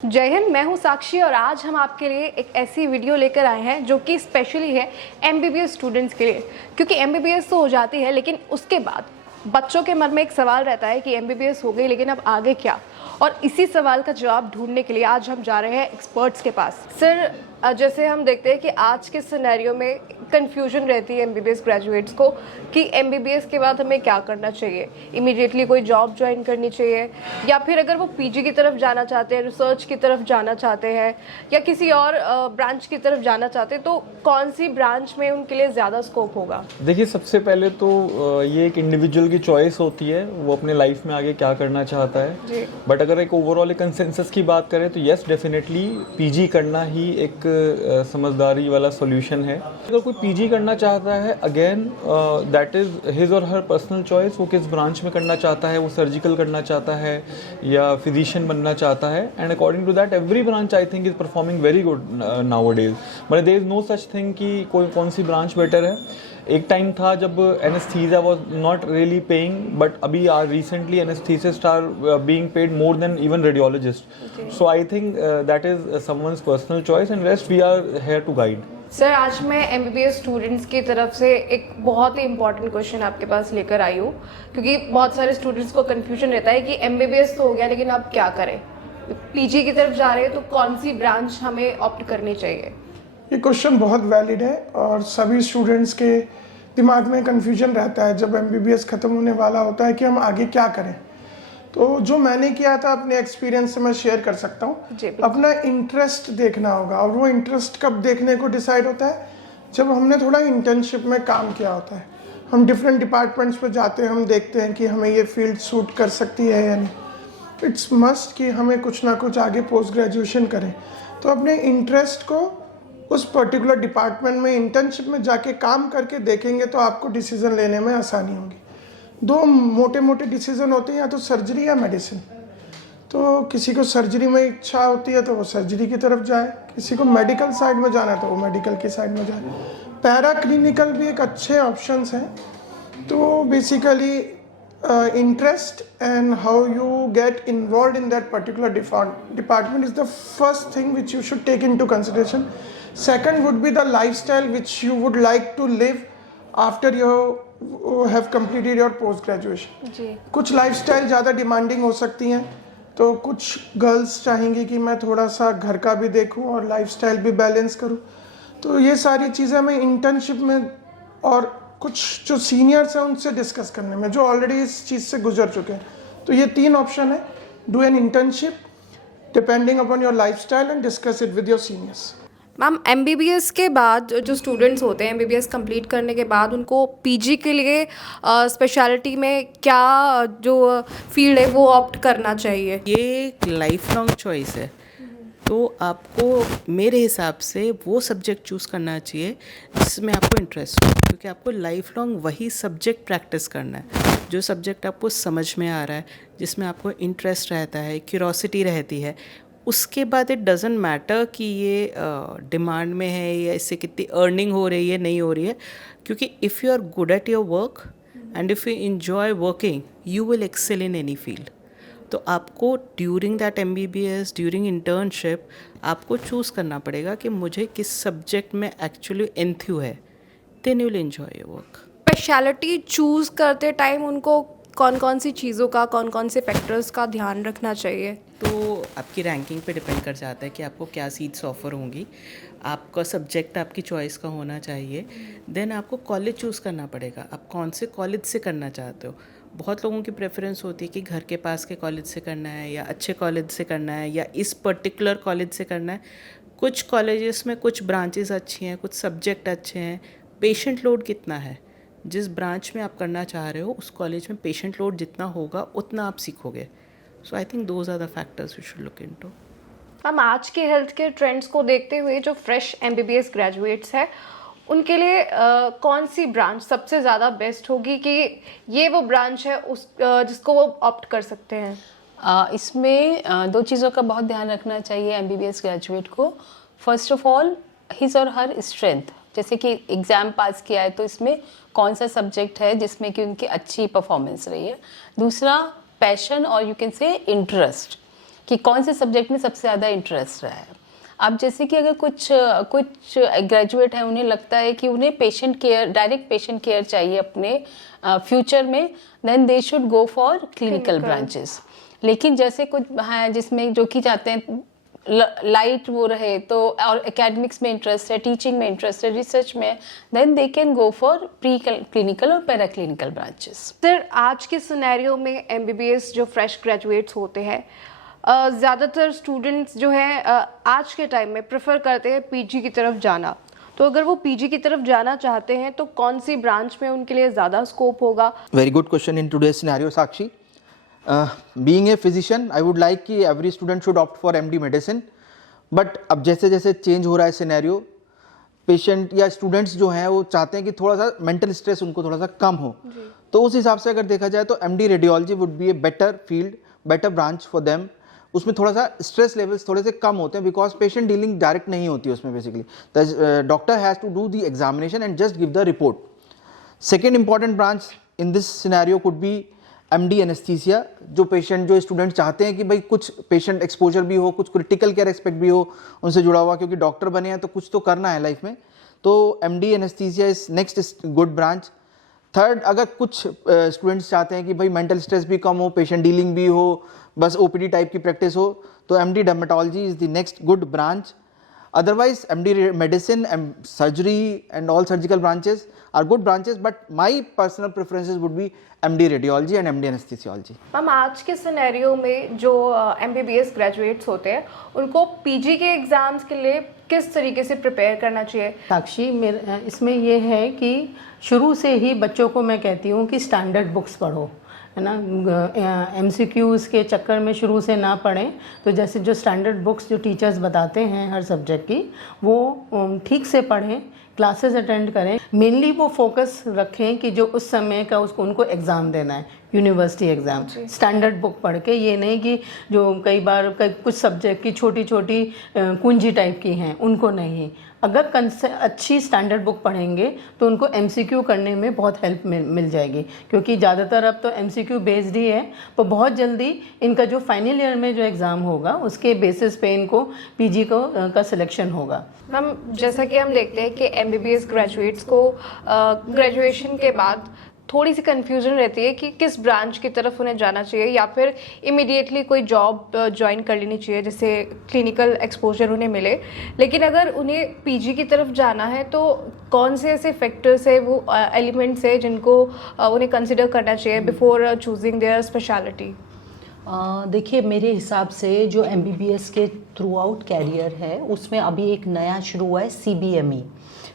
जय हिंद। मैं हूं साक्षी और आज हम आपके लिए एक ऐसी वीडियो लेकर आए हैं जो कि स्पेशली है एमबीबीएस स्टूडेंट्स के लिए, क्योंकि एमबीबीएस तो हो जाती है लेकिन उसके बाद बच्चों के मन में एक सवाल रहता है कि एमबीबीएस हो गई लेकिन अब आगे क्या। और इसी सवाल का जवाब ढूंढने के लिए आज हम जा रहे हैं एक्सपर्ट्स के पास। सर, जैसे हम देखते हैं कि आज के सिनेरियो में कंफ्यूजन रहती है एमबीबीएस ग्रेजुएट्स को कि एमबीबीएस के बाद हमें क्या करना चाहिए, इमीडिएटली कोई जॉब ज्वाइन करनी चाहिए या फिर अगर वो पीजी की तरफ जाना चाहते हैं, रिसर्च की तरफ जाना चाहते हैं या किसी और ब्रांच की तरफ जाना चाहते हैं, तो कौन सी ब्रांच में उनके लिए ज़्यादा स्कोप होगा? देखिए, सबसे पहले तो ये एक इंडिविजुअल की चॉइस होती है, वो अपने लाइफ में आगे क्या करना चाहता है। बट अगर एक ओवरऑल एक कंसेंसस की बात करें तो यस, डेफिनेटली पीजी करना ही एक समझदारी वाला सॉल्यूशन है। अगर कोई पीजी करना चाहता है, अगेन दैट इज हिज और हर पर्सनल चॉइस, वो किस ब्रांच में करना चाहता है, वो सर्जिकल करना चाहता है या फिजिशियन बनना चाहता है। And according to that every branch I think is performing very good nowadays. But there is no such thing कि कौन सी ब्रांच बेटर है। एक टाइम था जब anaesthesia was not really paying, but अभी recently anaesthetist are being paid more than even radiologist. So I think that is someone's personal choice and rest we are here to guide. Sir, आज मैं MBBS students की तरफ से एक बहुत ही important question आपके पास लेकर आई हूँ, क्योंकि बहुत सारे स्टूडेंट्स को कंफ्यूजन रहता है कि एमबीबीएस तो हो गया लेकिन अब क्या करें, पीजी की तरफ जा रहे हैं तो कौन सी ब्रांच हमें ऑप्ट करनी चाहिए। ये क्वेश्चन बहुत वैलिड है और सभी स्टूडेंट्स के दिमाग में कन्फ्यूजन रहता है जब एमबीबीएस ख़त्म होने वाला होता है कि हम आगे क्या करें। तो जो मैंने किया था अपने एक्सपीरियंस से मैं शेयर कर सकता हूँ। अपना इंटरेस्ट देखना होगा, और वो इंटरेस्ट कब देखने को डिसाइड होता है, जब हमने थोड़ा इंटर्नशिप में काम किया होता है। हम डिफरेंट डिपार्टमेंट्स पे जाते हैं, हम देखते हैं कि हमें ये फील्ड सूट कर सकती है या नहीं। इट्स मस्ट कि हमें कुछ ना कुछ आगे पोस्ट ग्रेजुएशन करें। तो अपने इंटरेस्ट को उस पर्टिकुलर डिपार्टमेंट में इंटर्नशिप में जाके काम करके देखेंगे तो आपको डिसीज़न लेने में आसानी होगी। दो मोटे मोटे डिसीज़न होते हैं, या तो सर्जरी या मेडिसिन। तो किसी को सर्जरी में इच्छा होती है तो वो सर्जरी की तरफ जाए, किसी को मेडिकल साइड में जाना है तो वो मेडिकल की साइड में जाए। पैरा क्लिनिकल भी एक अच्छे ऑप्शंस हैं। तो basically interest and how you get involved in that particular department is the first thing which you should take into consideration. Second would be the lifestyle which you would like to live after you have completed your post graduation. कुछ lifestyle ज़्यादा demanding हो सकती हैं, तो कुछ girls चाहेंगी कि मैं थोड़ा सा घर का भी देखूं और लाइफस्टाइल भी बैलेंस करूं। तो ये सारी चीज़ें हमें इंटर्नशिप में और कुछ जो सीनियर्स हैं उनसे डिस्कस करने में, जो ऑलरेडी इस चीज़ से गुजर चुके हैं। तो ये तीन ऑप्शन है: do an internship depending upon your lifestyle and discuss it with your seniors. Ma'am, MBBS के बाद जो स्टूडेंट्स होते हैं, एमबीबीएस कंप्लीट करने के बाद उनको पीजी के लिए स्पेशलिटी में क्या जो फील्ड है वो ऑप्ट करना चाहिए? ये एक लाइफ लॉन्ग चॉइस है। तो आपको मेरे हिसाब से वो सब्जेक्ट चूज़ करना चाहिए जिसमें आपको इंटरेस्ट हो, क्योंकि आपको लाइफ लॉन्ग वही सब्जेक्ट प्रैक्टिस करना है जो सब्जेक्ट आपको समझ में आ रहा है, जिसमें आपको इंटरेस्ट रहता है, क्यूरोसिटी रहती है। उसके बाद इट डज़ंट मैटर कि ये डिमांड में है या इससे कितनी अर्निंग हो रही है, नहीं हो रही है, क्योंकि if you are good at your work and if you enjoy working you will excel in any field. तो आपको during that MBBS, during internship आपको चूज़ करना पड़ेगा कि मुझे किस सब्जेक्ट में एक्चुअली एंथ्यू है, then you will enjoy your work. Speciality choose करते टाइम उनको कौन कौन सी चीज़ों का, कौन कौन से फैक्टर्स का ध्यान रखना चाहिए? तो आपकी रैंकिंग पे डिपेंड कर जाता है कि आपको क्या सीट्स ऑफर होंगी। आपका सब्जेक्ट आपकी चॉइस का होना चाहिए। देन आपको कॉलेज चूज़ करना पड़ेगा, आप कौन से कॉलेज से करना चाहते हो। बहुत लोगों की प्रेफरेंस होती है कि घर के पास के कॉलेज से करना है या अच्छे कॉलेज से करना है या इस पर्टिकुलर कॉलेज से करना है। कुछ कॉलेजेस में कुछ ब्रांचेस अच्छी हैं, कुछ सब्जेक्ट अच्छे हैं। पेशेंट लोड कितना है, जिस ब्रांच में आप करना चाह रहे हो उस कॉलेज में पेशेंट लोड जितना होगा उतना आप सीखोगे। So I think those are the factors you should look into. हम आज के हेल्थ केयर ट्रेंड्स को देखते हुए जो फ्रेश एमबीबीएस ग्रेजुएट्स हैं उनके लिए कौन सी ब्रांच सबसे ज़्यादा बेस्ट होगी कि ये वो ब्रांच है जिसको वो ऑप्ट कर सकते हैं? इसमें दो चीज़ों का बहुत ध्यान रखना चाहिए एमबीबीएस ग्रेजुएट को। फर्स्ट ऑफ ऑल हिज और हर स्ट्रेंथ, जैसे कि एग्ज़ाम पास किया है तो इसमें कौन सा सब्जेक्ट है जिसमें कि उनकी अच्छी परफॉर्मेंस रही है। दूसरा पैशन और यू कैन से इंटरेस्ट। कि कौन से सब्जेक्ट में सबसे ज़्यादा इंटरेस्ट रहा है। अब जैसे कि अगर कुछ ग्रेजुएट हैं, उन्हें लगता है कि उन्हें patient care, direct patient care चाहिए अपने फ्यूचर में, then they should go for clinical branches. लेकिन जैसे कुछ हैं जिसमें जो कि चाहते हैं लाइट वो रहे, तो और एकेडमिक्स में इंटरेस्ट है, टीचिंग में इंटरेस्ट है, रिसर्च में, then they can go for pre clinical और पैरा क्लिनिकल ब्रांचेस। सर, आज के सिनेरियो में एमबीबीएस जो फ्रेश ग्रेजुएट्स होते हैं, ज़्यादातर स्टूडेंट्स जो हैं आज के टाइम में प्रेफर करते हैं पीजी की तरफ जाना। तो अगर वो पीजी की तरफ जाना चाहते हैं तो कौन सी ब्रांच में उनके लिए ज़्यादा स्कोप होगा? Very good question in today's scenario, Sakshi. Being a physician, I would like कि every student should opt for MD medicine. But अब जैसे जैसे चेंज हो रहा है सिनेरियो, पेशेंट या स्टूडेंट्स जो हैं वो चाहते हैं कि थोड़ा सा मेंटल स्ट्रेस उनको थोड़ा सा कम हो, तो उस हिसाब से अगर देखा जाए तो MD radiology would be a better field, better branch for them. उसमें थोड़ा सा स्ट्रेस लेवल्स थोड़े से कम होते हैं बिकॉज पेशेंट डीलिंग डायरेक्ट नहीं होती है उसमें। Basically the doctor has to do the examination and just give the report. Second important branch in this scenario could be MD anaesthesia. जो पेशेंट, जो स्टूडेंट चाहते हैं कि भाई कुछ पेशेंट एक्सपोजर भी हो, कुछ क्रिटिकल केयर एक्सपेक्ट भी हो उनसे जुड़ा हुआ, क्योंकि डॉक्टर बने हैं तो कुछ तो करना है लाइफ में, तो MD anaesthesia is next good branch. Third, अगर कुछ स्टूडेंट्स चाहते हैं कि भाई मेंटल स्ट्रेस भी कम हो, पेशेंट डीलिंग भी हो, बस OPD टाइप की प्रैक्टिस हो, तो MD dermatology is the next good branch. Otherwise, MD medicine and surgery and all surgical branches are good branches, but my personal preferences would be MD radiology and MD anesthesiology. Ma'am, आज के scenario में जो MBBS graduates होते हैं उनको PG के exams के लिए किस तरीके से प्रिपेयर करना चाहिए? साक्षी, मेरे इसमें ये है कि शुरू से ही बच्चों को मैं कहती हूँ कि स्टैंडर्ड बुक्स पढ़ो, है ना। MCQs के चक्कर में शुरू से ना पढ़ें। तो जैसे जो स्टैंडर्ड बुक्स जो टीचर्स बताते हैं हर सब्जेक्ट की, वो ठीक से पढ़ें, क्लासेस अटेंड करें। मेनली वो फोकस रखें कि जो उस समय का उसको उनको एग्ज़ाम देना है, यूनिवर्सिटी एग्ज़ाम, स्टैंडर्ड बुक पढ़ के। ये नहीं कि जो कई बार कुछ सब्जेक्ट की छोटी छोटी कुंजी टाइप की हैं उनको नहीं। अगर अच्छी स्टैंडर्ड बुक पढ़ेंगे तो उनको MCQ करने में बहुत हेल्प मिल जाएगी, क्योंकि ज़्यादातर अब तो MCQ बेस्ड ही है। पर बहुत जल्दी इनका जो फाइनल ईयर में जो एग्ज़ाम होगा उसके बेसिस पे इनको PG का सिलेक्शन होगा। मैम, जैसा कि हम देखते हैं कि MBBS ग्रेजुएट्स को ग्रेजुएशन के बाद थोड़ी सी कन्फ्यूजन रहती है कि किस ब्रांच की तरफ उन्हें जाना चाहिए, या फिर इमीडिएटली कोई जॉब ज्वाइन कर लेनी चाहिए जिससे क्लिनिकल एक्सपोजर उन्हें मिले। लेकिन अगर उन्हें पीजी की तरफ जाना है तो कौन से ऐसे फैक्टर्स है, वो एलिमेंट्स है जिनको उन्हें कंसिडर करना चाहिए बिफोर चूजिंग देयर स्पेशलिटी? देखिए, मेरे हिसाब से जो MBBS के थ्रू आउट कैरियर है उसमें अभी एक नया शुरू हुआ है CBME।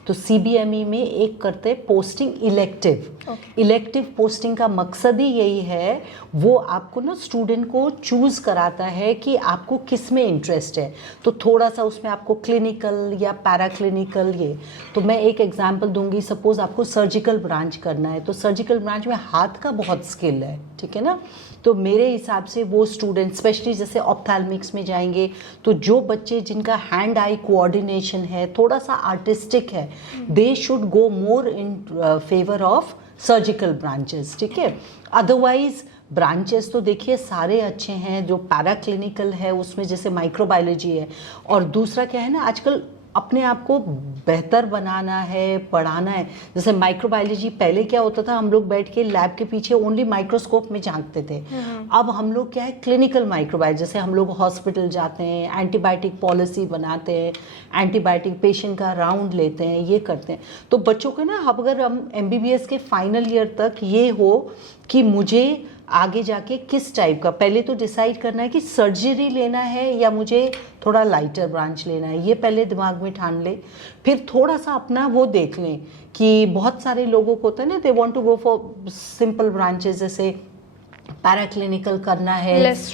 तो CBME में एक करते हैं पोस्टिंग इलेक्टिव। इलेक्टिव पोस्टिंग का मकसद ही यही है, वो आपको ना स्टूडेंट को चूज़ कराता है कि आपको किस में इंटरेस्ट है। तो थोड़ा सा उसमें आपको क्लिनिकल या पैरा क्लिनिकल, ये तो मैं एक एग्जांपल दूंगी। सपोज आपको सर्जिकल ब्रांच करना है, तो सर्जिकल ब्रांच में हाथ का बहुत स्किल है, ठीक है ना। तो मेरे हिसाब से वो स्टूडेंट, स्पेशली जैसे ऑप्थेल्मिक्स में जाएंगे, तो जो बच्चे जिनका हैंड आई कोऑर्डिनेशन है, थोड़ा सा आर्टिस्टिक है, दे should go more in favour of surgical branches, ठीक है। अदरवाइज ब्रांचेस तो देखिए सारे अच्छे हैं। जो पैरा क्लिनिकल है उसमें जैसे माइक्रोबायोलॉजी है, और दूसरा क्या है ना, आजकल अपने आप को बेहतर बनाना है, पढ़ाना है। जैसे माइक्रोबायोलॉजी, पहले क्या होता था, हम लोग बैठ के लैब के पीछे ओनली माइक्रोस्कोप में झांकते थे। अब हम लोग क्या है, क्लिनिकल माइक्रोबायोलॉजी, जैसे हम लोग हॉस्पिटल जाते हैं, एंटीबायोटिक पॉलिसी बनाते हैं, एंटीबायोटिक पेशेंट का राउंड लेते हैं, ये करते हैं। तो बच्चों को ना, अब अगर हम MBBS के फाइनल ईयर तक ये हो कि मुझे आगे जाके किस टाइप का, पहले तो डिसाइड करना है कि सर्जरी लेना है या मुझे थोड़ा लाइटर ब्रांच लेना है, ये पहले दिमाग में ठान ले। फिर थोड़ा सा अपना वो देख लें कि बहुत सारे लोगों को होता है ना, they want to go for simple branches, जैसे पैरा क्लिनिकल करना है, लेस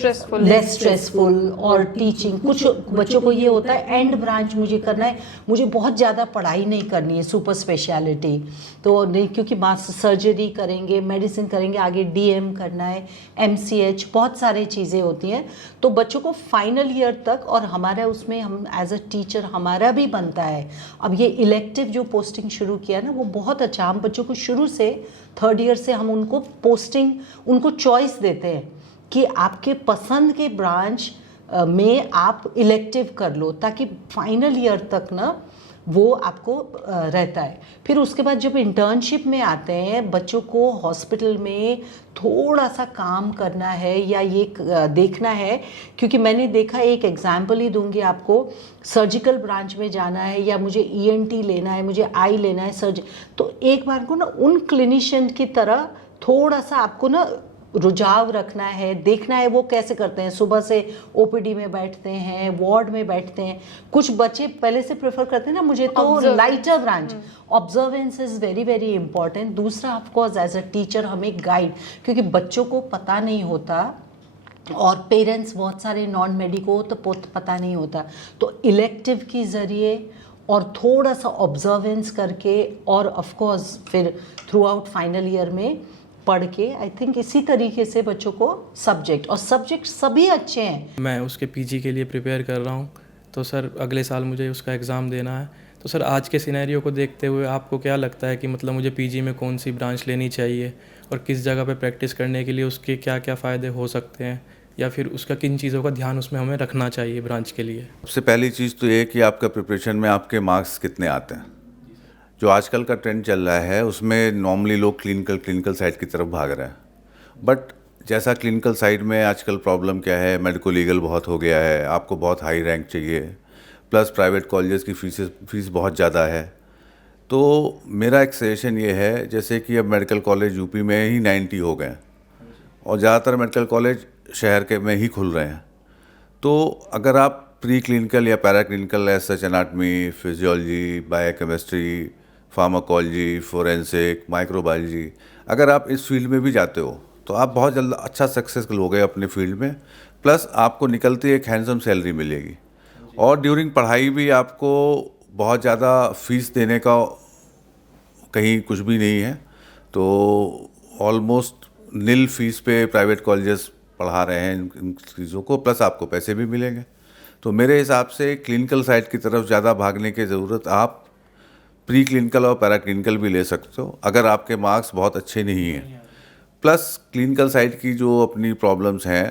स्ट्रेसफुल और टीचिंग। कुछ बच्चों को ये होता है एंड ब्रांच मुझे करना है, मुझे बहुत ज़्यादा पढ़ाई नहीं करनी है, सुपर स्पेशलिटी तो नहीं, क्योंकि मास्टर सर्जरी करेंगे, मेडिसिन करेंगे, आगे DM करना है, MCH, बहुत सारी चीज़ें होती हैं। तो बच्चों को फाइनल ईयर तक, और हमारा उसमें हम एज अ टीचर हमारा भी बनता है। अब ये इलेक्टिव जो पोस्टिंग शुरू किया ना, वो बहुत अच्छा। हम बच्चों को शुरू से 3rd ईयर से हम उनको पोस्टिंग, उनको चॉइस देते हैं कि आपके पसंद के ब्रांच में आप इलेक्टिव कर लो, ताकि फाइनल ईयर तक ना वो आपको रहता है। फिर उसके बाद जब इंटर्नशिप में आते हैं, बच्चों को हॉस्पिटल में थोड़ा सा काम करना है या ये देखना है, क्योंकि मैंने देखा, एक एग्जांपल ही दूंगी आपको, सर्जिकल ब्रांच में जाना है या मुझे ENT लेना है, मुझे आई लेना है तो एक बार को ना उन क्लिनिशियन की तरह थोड़ा सा आपको ना रुझाव रखना है, देखना है वो कैसे करते हैं। सुबह से OPD में बैठते हैं, वार्ड में बैठते हैं। कुछ बच्चे पहले से प्रेफर करते हैं ना, मुझे तो lighter branch. Observance is very very important. दूसरा ऑफकोर्स एज अ टीचर हमें गाइड, क्योंकि बच्चों को पता नहीं होता और पेरेंट्स बहुत सारे नॉन मेडिको तो पता नहीं होता, तो इलेक्टिव के ज़रिए और थोड़ा सा ऑब्जर्वेंस करके और ऑफकोर्स फिर थ्रू आउट फाइनल ईयर में पढ़ के, आई थिंक इसी तरीके से बच्चों को सब्जेक्ट सभी अच्छे हैं। मैं उसके PG के लिए प्रिपेयर कर रहा हूँ, तो सर अगले साल मुझे उसका एग्ज़ाम देना है। तो सर आज के सिनेरियो को देखते हुए आपको क्या लगता है कि मतलब मुझे PG में कौन सी ब्रांच लेनी चाहिए और किस जगह पे प्रैक्टिस करने के लिए उसके क्या क्या फ़ायदे हो सकते हैं, या फिर उसका किन चीज़ों का ध्यान उसमें हमें रखना चाहिए ब्रांच के लिए? सबसे पहली चीज़ तो ये कि आपका प्रिपरेशन में आपके मार्क्स कितने आते हैं। जो आजकल का ट्रेंड चल रहा है उसमें नॉर्मली लोग क्लिनिकल साइड की तरफ भाग रहे हैं, बट जैसा क्लिनिकल साइड में आजकल प्रॉब्लम क्या है, मेडिको लीगल बहुत हो गया है, आपको बहुत हाई रैंक चाहिए, प्लस प्राइवेट कॉलेजेस की फीस बहुत ज़्यादा है। तो मेरा एक सजेशन ये है, जैसे कि अब मेडिकल कॉलेज यूपी में ही 90 हो गए और ज़्यादातर मेडिकल कॉलेज शहर के में ही खुल रहे हैं। तो अगर आप प्री क्लिनिकल या para clinical such anatomy, physiology, biochemistry, pharmacology, forensic, microbiology, अगर आप इस फील्ड में भी जाते हो तो आप बहुत जल्द अच्छा सक्सेसफुल हो गए अपने फील्ड में, प्लस आपको निकलते एक हैंडसम सैलरी मिलेगी और ड्यूरिंग पढ़ाई भी आपको बहुत ज़्यादा फीस देने का कहीं कुछ भी नहीं है। तो ऑलमोस्ट नील फीस पे प्राइवेट कॉलेजेस पढ़ा रहे हैं इन चीज़ों को, प्लस आपको पैसे भी मिलेंगे। तो मेरे हिसाब से क्लिनिकल साइड की तरफ ज़्यादा भागने की ज़रूरत, आप प्री क्लिनिकल और पैरा क्लिनिकल भी ले सकते हो अगर आपके मार्क्स बहुत अच्छे नहीं हैं। प्लस क्लिनिकल साइड की जो अपनी प्रॉब्लम्स हैं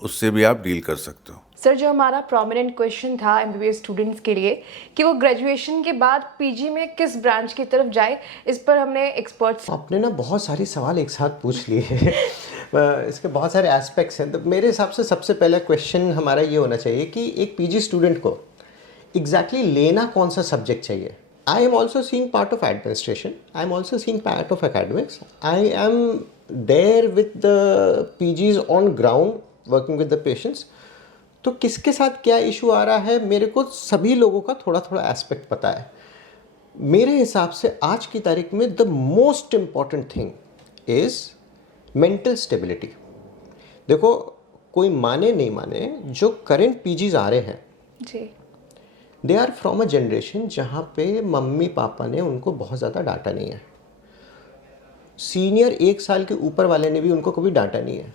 उससे भी आप डील कर सकते हो। सर, जो हमारा प्रोमिनेंट क्वेश्चन था MBBS स्टूडेंट्स के लिए कि वो ग्रेजुएशन के बाद PG में किस ब्रांच की तरफ जाए, इस पर हमने एक्सपर्ट्स। आपने ना बहुत सारे सवाल एक साथ पूछ लिए हैं। इसके बहुत सारे एस्पेक्ट्स हैं। तो मेरे हिसाब से सबसे पहला क्वेश्चन हमारा ये होना चाहिए कि एक PG स्टूडेंट को एग्जैक्टली लेना कौन सा सब्जेक्ट चाहिए। I am also seeing part of administration, I am also seeing part of academics, I am there with the PGs on ground working with the patients. तो किसके साथ क्या इशू आ रहा है, मेरे को सभी लोगों का थोड़ा थोड़ा एस्पेक्ट पता है। मेरे हिसाब से आज की तारीख में the most important thing is mental stability. देखो, कोई माने नहीं माने, जो करेंट PGs आ रहे हैं जी, they are from a generation जहाँ पे मम्मी पापा ने उनको बहुत ज़्यादा डांटा नहीं है। सीनियर 1 साल के ऊपर वाले ने भी उनको कभी डांटा नहीं है।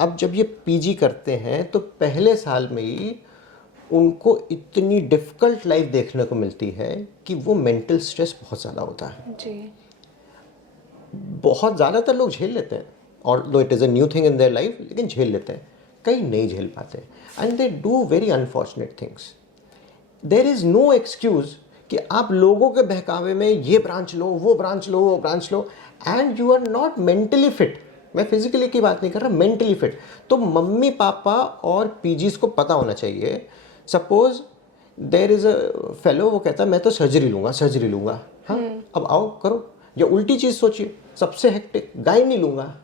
अब जब ये PG करते हैं तो पहले साल में ही उनको इतनी डिफ़िकल्ट लाइफ देखने को मिलती है कि वो मेंटल स्ट्रेस बहुत ज़्यादा होता है जी। बहुत ज़्यादातर लोग झेल लेते हैं, और though it is a new thing in their life, लेकिन झेल लेते हैं। कई नहीं झेल पाते and they do very unfortunate things. There is no excuse कि आप लोगों के बहकावे में ये ब्रांच लो, वो ब्रांच लो, वो ब्रांच लो, and you are not mentally fit. मैं फिजिकली की बात नहीं कर रहा, मेंटली फिट। तो मम्मी पापा और PGs को पता होना चाहिए। Suppose there is a fellow, वो कहता है मैं तो सर्जरी लूँगा। हाँ, अब आओ करो। या उल्टी चीज़ सोचिए, सबसे हेक्टिक, गायनी लूँगा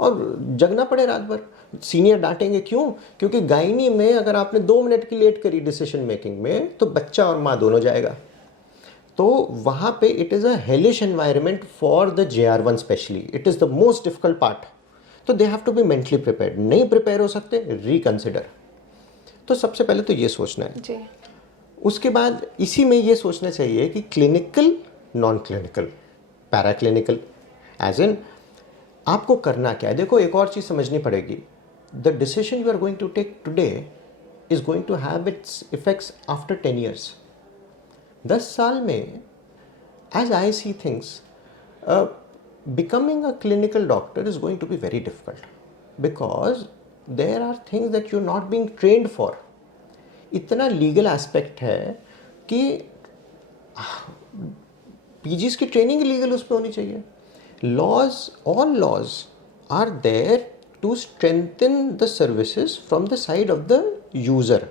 और जगना पड़े रात भर। सीनियर डांटेंगे, क्यों? क्योंकि गायनी में अगर आपने 2 मिनट की लेट करी डिसीजन मेकिंग में तो बच्चा और माँ दोनों जाएगा। तो वहाँ पे it is a hellish environment for the JR1 specially. It is the most difficult part. तो they have to be mentally prepared. नहीं प्रिपेयर हो सकते, रिकन्सिडर। तो सबसे पहले तो ये सोचना है जी। उसके बाद इसी में ये सोचना चाहिए कि clinical, non clinical, para clinical, as in आपको करना क्या है। देखो, एक और चीज़ समझनी पड़ेगी। The decision you are going to take today is going to have its effects after 10 years। 10 साल में, as I see things, becoming a clinical doctor is going to be very difficult, because there are things that you are not being trained for. इतना legal aspect है कि PGs की training legal उस पर होनी चाहिए. Laws, all laws are there to strengthen the services from the side of the user,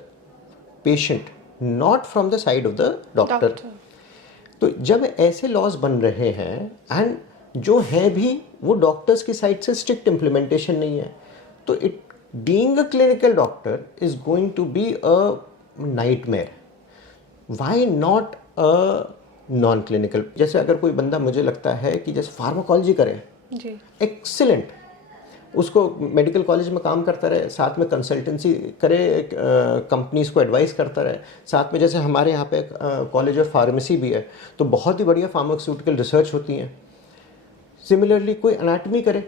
patient, not from the side of the doctor. तो जब ऐसे लॉज बन रहे हैं एंड जो है भी वो डॉक्टर्स की साइड से स्ट्रिक्ट इम्प्लीमेंटेशन नहीं है, तो it being a clinical doctor is going to be a nightmare. Why not a non clinical? जैसे अगर कोई बंदा, मुझे लगता है कि जैसे फार्माकोलॉजी करे, एक्सीलेंट, उसको मेडिकल कॉलेज में काम करता रहे, साथ में कंसल्टेंसी करे, कंपनीज को एडवाइस करता रहे, साथ में जैसे हमारे यहाँ पे कॉलेज ऑफ फार्मेसी भी है, तो बहुत ही बढ़िया फार्मास्यूटिकल रिसर्च होती हैं. सिमिलरली कोई एनाटॉमी करे,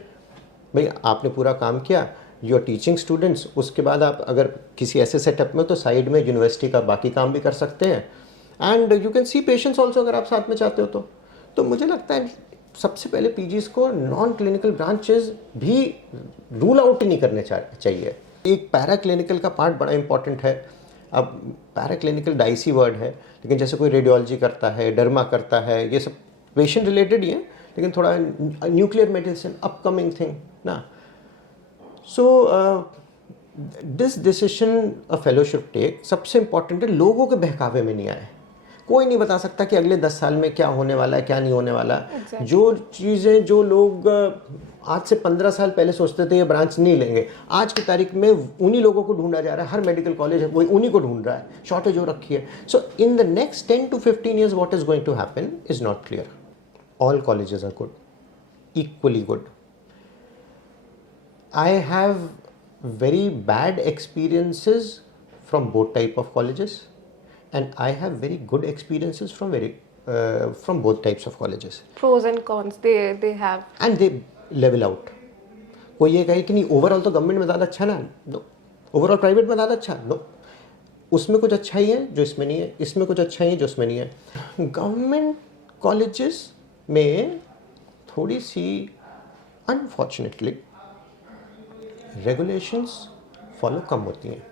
भाई आपने पूरा काम किया, यू आर टीचिंग स्टूडेंट्स, उसके बाद आप अगर किसी ऐसे सेटअप में, तो साइड में यूनिवर्सिटी का बाकी काम भी कर सकते हैं and you can see patients also अगर आप साथ में चाहते हो तो मुझे लगता है सबसे पहले पीजीज को नॉन क्लिनिकल ब्रांचेस भी रूल आउट ही नहीं करने चाहिए. एक पैरा क्लिनिकल का पार्ट बड़ा इंपॉर्टेंट है. अब पैरा क्लिनिकल डाइसी वर्ड है, लेकिन जैसे कोई रेडियोलॉजी करता है, डर्मा करता है, ये सब पेशेंट रिलेटेड ही है, लेकिन थोड़ा न्यूक्लियर मेडिसिन अपकमिंग थिंग ना. So this decision a fellow should take, सबसे इंपॉर्टेंट है लोगों के बहकावे में नहीं आए. कोई नहीं बता सकता कि अगले 10 साल में क्या होने वाला है, क्या नहीं होने वाला. जो चीज़ें जो लोग आज से 15 साल पहले सोचते थे ये ब्रांच नहीं लेंगे, आज की तारीख में उन्हीं लोगों को ढूंढा जा रहा है. हर मेडिकल कॉलेज है वही उन्हीं को ढूंढ रहा है, शॉर्टेज हो रखी है. सो in the next 10 to 15 years what is going to happen is not clear. All colleges are good, equally good. I have very bad experiences from both type of colleges, and I have very good experiences from both types of colleges. Pros and cons they have. And they level out. कोई ये कहे कि नहीं overall तो government में ज़्यादा अच्छा ना, नो. ओवरऑल प्राइवेट में ज़्यादा अच्छा, नो. उसमें कुछ अच्छा ही है जो इसमें नहीं है, इसमें कुछ अच्छा ही है जो उसमें नहीं है. गवर्नमेंट कॉलेजेस में थोड़ी सी अनफॉर्चुनेटली रेगुलेशंस फॉलो कम होती हैं.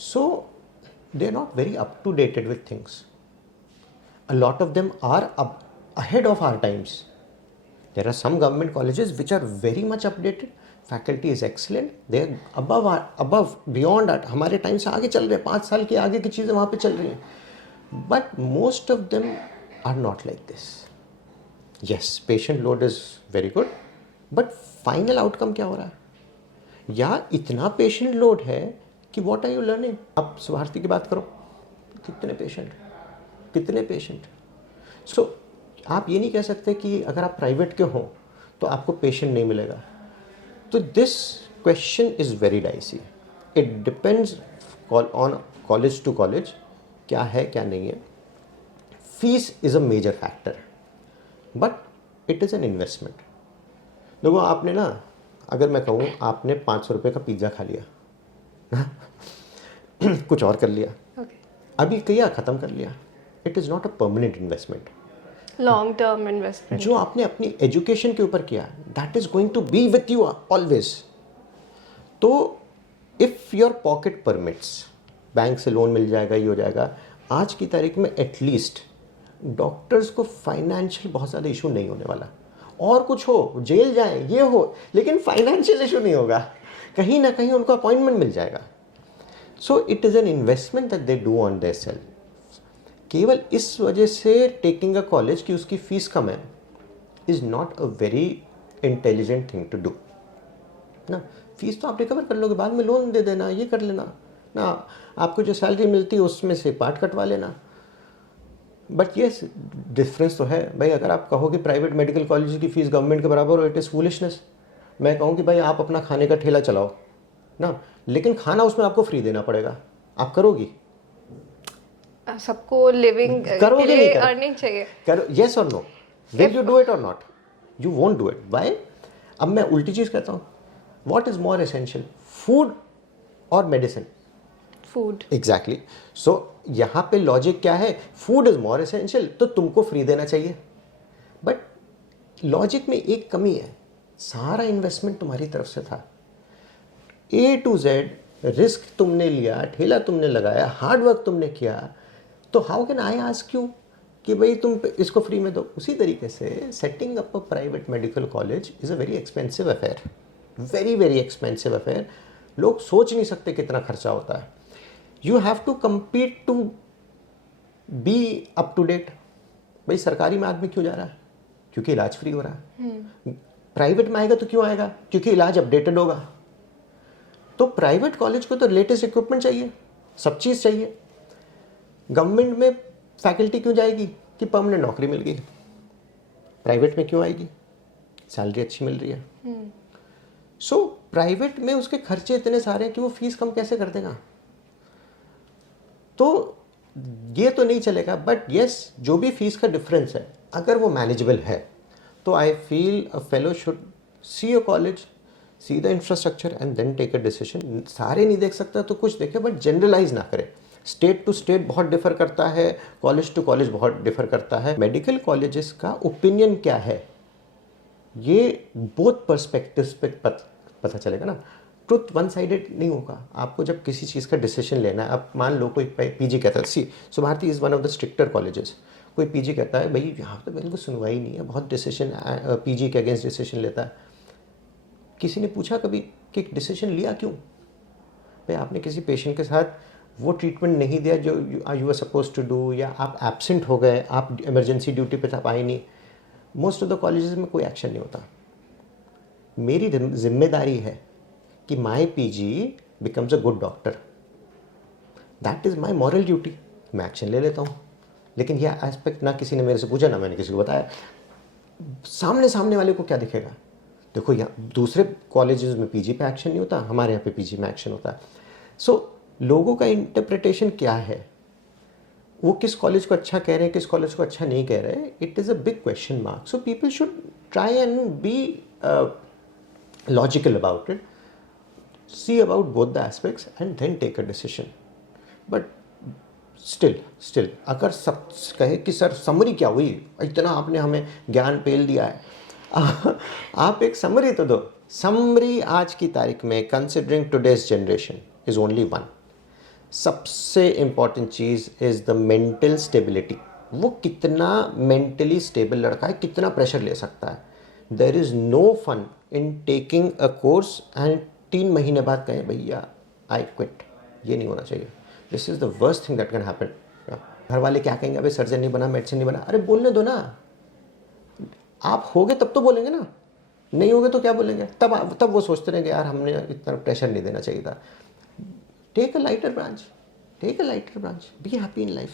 So they are not very up to dated with things. A lot of them are ahead of our times. There are some government colleges which are very much updated. Faculty is excellent. They are above, beyond that. हमारे time से आगे चल रहे हैं, 5 साल के आगे की चीज़ें वहाँ पे चल रही हैं. But most of them are not like this. Yes, patient load is very good. But final outcome क्या हो रहा है? या इतना पेशेंट लोड है कि व्हाट आर यू लर्निंग. आप स्वार्थी की बात करो, कितने पेशेंट. सो आप ये नहीं कह सकते कि अगर आप प्राइवेट के हों तो आपको पेशेंट नहीं मिलेगा. तो this question is very dicey. It depends on college to college क्या है क्या नहीं है. Fees is a major factor, but it is an investment. देखो आपने ना, अगर मैं कहूँ आपने 500 रुपये का पिज़्ज़ा खा लिया, कुछ और कर लिया, अभी किया ख़त्म कर लिया, it is not a permanent investment. Long term investment जो आपने अपनी एजुकेशन के ऊपर किया, that is going to be with you always. तो if your pocket permits, bank से लोन मिल जाएगा, ये हो जाएगा. आज की तारीख में एटलीस्ट डॉक्टर्स को फाइनेंशियल बहुत ज़्यादा इशू नहीं होने वाला. और कुछ हो, जेल जाए, ये हो, लेकिन फाइनेंशियल इशू नहीं होगा. कहीं ना कहीं उनको अपॉइंटमेंट मिल जाएगा. So it is an investment that they do on their self. केवल इस वजह से टेकिंग अ कॉलेज की उसकी फीस कम है is not a very intelligent thing to do ना. फीस तो आप रिकवर कर लोगे, बाद में लोन दे देना, ये कर लेना ना. आपको जो सैलरी मिलती है उसमें से पार्ट कटवा लेना. बट येस, डिफरेंस तो है भाई. अगर आप कहो कि प्राइवेट मेडिकल कॉलेज की फ़ीस गवर्नमेंट के बराबर हो, इट इज़ फूलिशनेस. मैं कहूँ कि भाई आप अपना खाने का ठेला चलाओ ना, लेकिन खाना उसमें आपको फ्री देना पड़ेगा. आप करोगी? सबको लिविंग के लिए अर्निंग चाहिए. करो, येस और no. Will you do it और not? You won't do it. Why? अब मैं उल्टी चीज़ कहता हूँ. What is more essential, food और मेडिसिन? फूड. एग्जैक्टली. सो यहाँ पे लॉजिक क्या है? फूड इज़ मोर एसेंशियल, तो तुमको फ्री देना चाहिए. बट लॉजिक में एक कमी है. सारा इन्वेस्टमेंट तुम्हारी तरफ से था, A to Z रिस्क तुमने लिया, ठेला तुमने लगाया, हार्ड वर्क तुमने किया, तो how can I ask you कि भाई तुम इसको फ्री में दो? उसी तरीके से setting up a private medical college is a very expensive affair, very very expensive affair. लोग सोच नहीं सकते कितना खर्चा होता है। You have to compete to be up to date. भाई सरकारी में आदमी क्यों जा रहा है? क्योंकि इलाज फ्री हो रहा है। प्राइवेट में आएगा तो क्यों आएगा? क्योंकि इलाज अपडेटेड होगा। तो प्राइवेट कॉलेज को तो लेटेस्ट इक्विपमेंट चाहिए, सब चीज़ चाहिए। गवर्नमेंट में फैकल्टी क्यों जाएगी? कि परमानेंट नौकरी मिल गई। प्राइवेट में क्यों आएगी? सैलरी अच्छी मिल रही है। सो प्राइवेट में उसके खर्चे इतने सारे हैं कि वो फीस कम कैसे कर देगा? तो ये तो नहीं चलेगा। बट यस, जो भी फीस का डिफरेंस है अगर वो मैनेजेबल है तो I feel a fellow should see a college, see the infrastructure and then take a decision. सारे नहीं देख सकता तो कुछ देखे, बट जनरलाइज ना करे। स्टेट टू स्टेट बहुत डिफर करता है, कॉलेज टू कॉलेज बहुत डिफर करता है। मेडिकल कॉलेजेस का ओपिनियन क्या है ये बोथ पर्सपेक्टिव्स पे पता चलेगा ना। ट्रुथ वन साइडेड नहीं होगा। आपको जब किसी चीज़ का डिसीजन लेना है, आप मान लो कोई पीजी कहता है, see Subharti is one of the stricter colleges. कोई पीजी कहता है भाई यहाँ तो बिल्कुल सुनवाई नहीं है, बहुत डिसीजन पीजी के अगेंस्ट डिसीजन लेता है। किसी ने पूछा कभी कि डिसीजन लिया क्यों? भाई आपने किसी पेशेंट के साथ वो ट्रीटमेंट नहीं दिया जो you are suppose to do, या आप एब्सेंट हो गए, आप इमरजेंसी ड्यूटी पे आप आए नहीं। मोस्ट ऑफ द कॉलेजेस में कोई एक्शन नहीं होता। मेरी जिम्मेदारी है कि my PG becomes a good doctor. That is my moral duty. मैं एक्शन ले लेता हूँ, लेकिन यह एस्पेक्ट ना किसी ने मेरे से पूछा, ना मैंने किसी को बताया। सामने वाले को क्या दिखेगा? देखो यहाँ दूसरे कॉलेजेस में पीजी पे एक्शन नहीं होता, हमारे यहाँ पे पीजी में एक्शन होता है। सो लोगों का इंटरप्रिटेशन क्या है, वो किस कॉलेज को अच्छा कह रहे हैं, किस कॉलेज को अच्छा नहीं कह रहे, it is a big question mark. So people should try and be logical about it, see about both the aspects and then take a decision. But still अगर सब कहे कि सर समरी क्या हुई, इतना आपने हमें ज्ञान पेल दिया है, आप एक समरी तो दो। समरी आज की तारीख में considering today's generation is only one. सबसे इंपॉर्टेंट चीज़ इज़ द मेंटल स्टेबिलिटी। वो कितना मेंटली स्टेबल लड़का है, कितना प्रेशर ले सकता है। There is no fun in taking a course and 3 महीने बाद कहें भैया आई क्विट। ये नहीं होना चाहिए। This is the worst thing that can happen. घर वाले क्या कहेंगे, अबे सर्जन नहीं बना, मेडिसिन नहीं बना। अरे बोलने दो ना, आप होगे तब तो बोलेंगे ना, नहीं होगे तो क्या बोलेंगे? तब वो सोचते रहेंगे यार हमने इतना प्रेशर नहीं देना चाहिए था। Take a lighter branch, be happy in life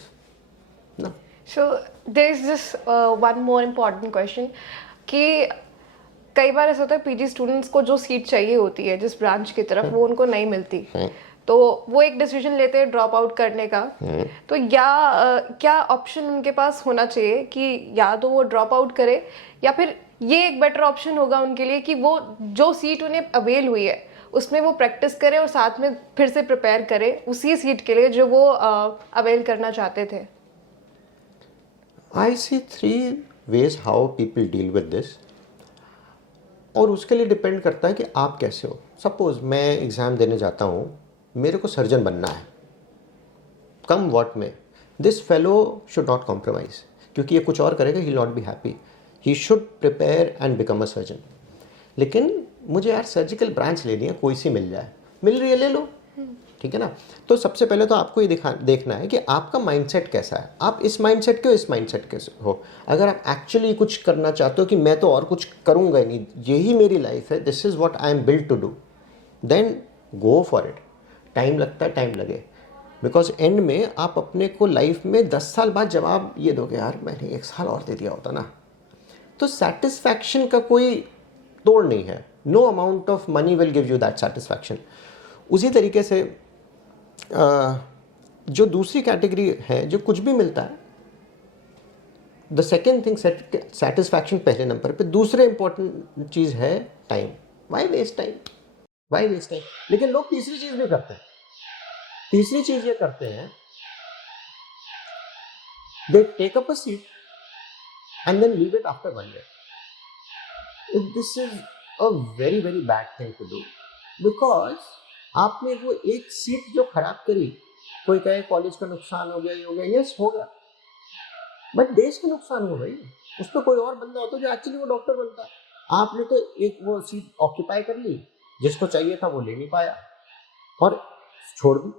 ना। So there is this one more important question कि कई बार ऐसा होता है पीजी स्टूडेंट्स को जो सीट चाहिए होती है जिस ब्रांच की तरफ, वो उनको नहीं मिलती, तो वो एक डिसीजन लेते हैं ड्रॉप आउट करने का। तो क्या ऑप्शन उनके पास होना चाहिए कि या तो वो ड्रॉप आउट करे, या फिर ये एक बेटर ऑप्शन होगा उनके लिए कि वो जो सीट उन्हें अवेल हुई है उसमें वो प्रैक्टिस करे और साथ में फिर से प्रिपेयर करे उसी सीट के लिए जो वो अवेल करना चाहते थे? आई सी 3 ways how people deal with this, और उसके लिए डिपेंड करता है कि आप कैसे हो। सपोज मैं एग्ज़ाम देने जाता हूँ, मेरे को सर्जन बनना है, कम वॉट में। This fellow should not compromise, क्योंकि ये कुछ और करेगा, he will not be happy. He should prepare and become a surgeon. लेकिन मुझे यार सर्जिकल ब्रांच लेनी है, कोई सी मिल जाए, मिल रही है ले लो, ठीक है ना। तो सबसे पहले तो आपको ये देखना है कि आपका माइंडसेट कैसा है। आप इस माइंडसेट के हो, इस माइंडसेट के हो। अगर आप एक्चुअली कुछ करना चाहते हो कि मैं तो और कुछ करूँगा ही नहीं, यही मेरी लाइफ है, this is what I am built to do, then go for it. Time लगता है, टाइम लगे, बिकॉज एंड में आप अपने को लाइफ में 10 साल बाद जवाब ये दोगे, यार मैंने 1 साल और दे दिया होता ना। तो सेटिस्फैक्शन का कोई तोड़ नहीं है। No amount of money will give you that satisfaction. उसी तरीके से जो दूसरी कैटेगरी है, जो कुछ भी मिलता है, द सेकेंड थिंग, सेटिस्फैक्शन पहले नंबर पे, दूसरे इंपॉर्टेंट चीज़ है टाइम। Y waste time? लेकिन लोग तीसरी चीज़ भी करते हैं। तीसरी चीज़ ये करते हैं, they take up a seat and then leave it after 1 year. This is a very very bad thing to do, because आपने वो एक सीट जो खराब करी, कोई कहे कॉलेज का नुकसान हो गया, ये हो गया, यस हो गया, बट देश का नुकसान हो गई। उस पर कोई और बंदा होता जो एक्चुअली वो डॉक्टर बनता। आपने तो एक वो सीट ऑक्यूपाई कर ली, जिसको चाहिए था वो ले नहीं पाया और छोड़ दी।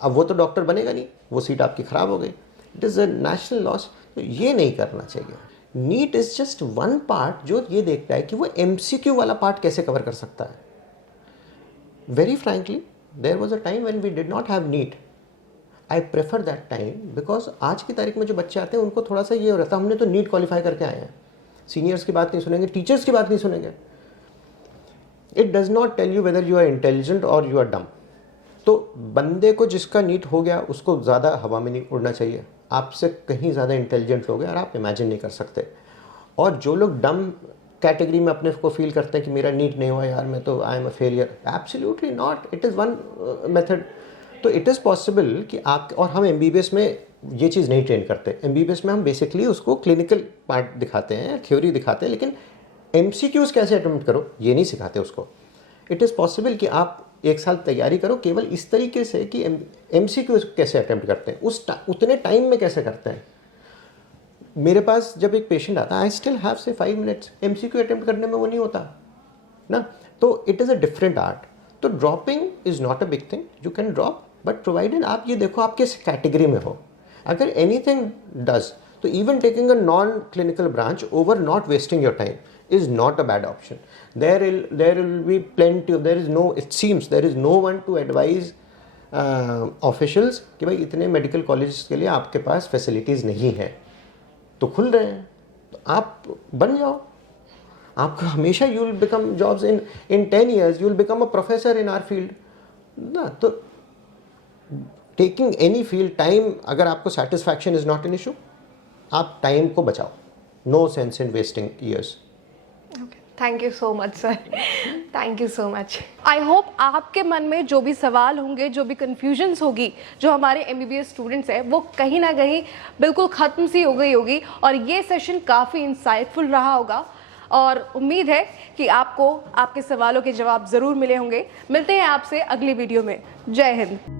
अब वो तो डॉक्टर बनेगा नहीं, वो सीट आपकी खराब हो गई। It is a national loss. तो ये नहीं करना चाहिए। NEET is just one part जो ये देखता है कि वो MCQ वाला पार्ट कैसे कवर कर सकता है। Very frankly, there was a time when we did not have NEET. I prefer that time, because आज की तारीख में जो बच्चे आते हैं उनको थोड़ा सा ये हो रहता है, हमने तो नीट क्वालिफाई करके आए हैं, सीनियर्स की बात नहीं सुनेंगे, टीचर्स की बात नहीं सुनेंगे। It does not tell you whether you are intelligent और यू आर डम। तो बंदे को जिसका नीट हो गया उसको ज़्यादा हवा में नहीं उड़ना चाहिए। आपसे कहीं ज़्यादा इंटेलिजेंट लोग हैं और आप इमेजिन नहीं कर सकते। और जो लोग डम कैटेगरी में अपने को फील करते हैं कि मेरा नीट नहीं हुआ यार, मैं तो I am a failure, absolutely not. It is one method. तो इट इज़ पॉसिबल कि आप, और हम MBBS में ये चीज़ नहीं ट्रेन करते। MBBS में हम बेसिकली उसको क्लिनिकल पार्ट दिखाते हैं, थ्योरी दिखाते हैं, लेकिन MCQs कैसे अटेम्प्ट करो ये नहीं सिखाते उसको। इट इज़ पॉसिबल कि आप एक साल तैयारी करो केवल इस तरीके से कि MCQs कैसे अटेम्प्ट करते हैं, उतने टाइम में कैसे करते हैं। मेरे पास जब एक पेशेंट आता है, आई स्टिल हैव से 5 मिनट्स, MCQ अटेम्प्ट करने में वो नहीं होता ना। तो it is a different art. तो dropping is not a big thing, you can drop, but provided आप ये देखो आप किस कैटेगरी में हो। अगर एनीथिंग डज, तो even taking a non clinical branch over not wasting your time is not a bad option. There will be plenty of, there is no, it seems there is no one to advise officials कि भाई इतने medical college के लिए आपके पास facilities नहीं है, तो खुल रहे हैं, तो आप बन जाओ। आपको हमेशा you will become jobs in 10 years, you will become a professor in our field ना। तो taking any field, time, अगर आपको satisfaction is not an issue, आप टाइम को बचाओ। No sense in wasting years. Thank you so much sir, thank you so much. I hope आपके मन में जो भी सवाल होंगे, जो भी कन्फ्यूजन्स होगी, जो हमारे MBBS स्टूडेंट्स हैं, वो कहीं ना कहीं बिल्कुल ख़त्म सी हो गई होगी और ये सेशन काफ़ी इंसाइटफुल रहा होगा। और उम्मीद है कि आपको आपके सवालों के जवाब ज़रूर मिले होंगे। मिलते हैं आपसे अगली वीडियो में। जय हिंद।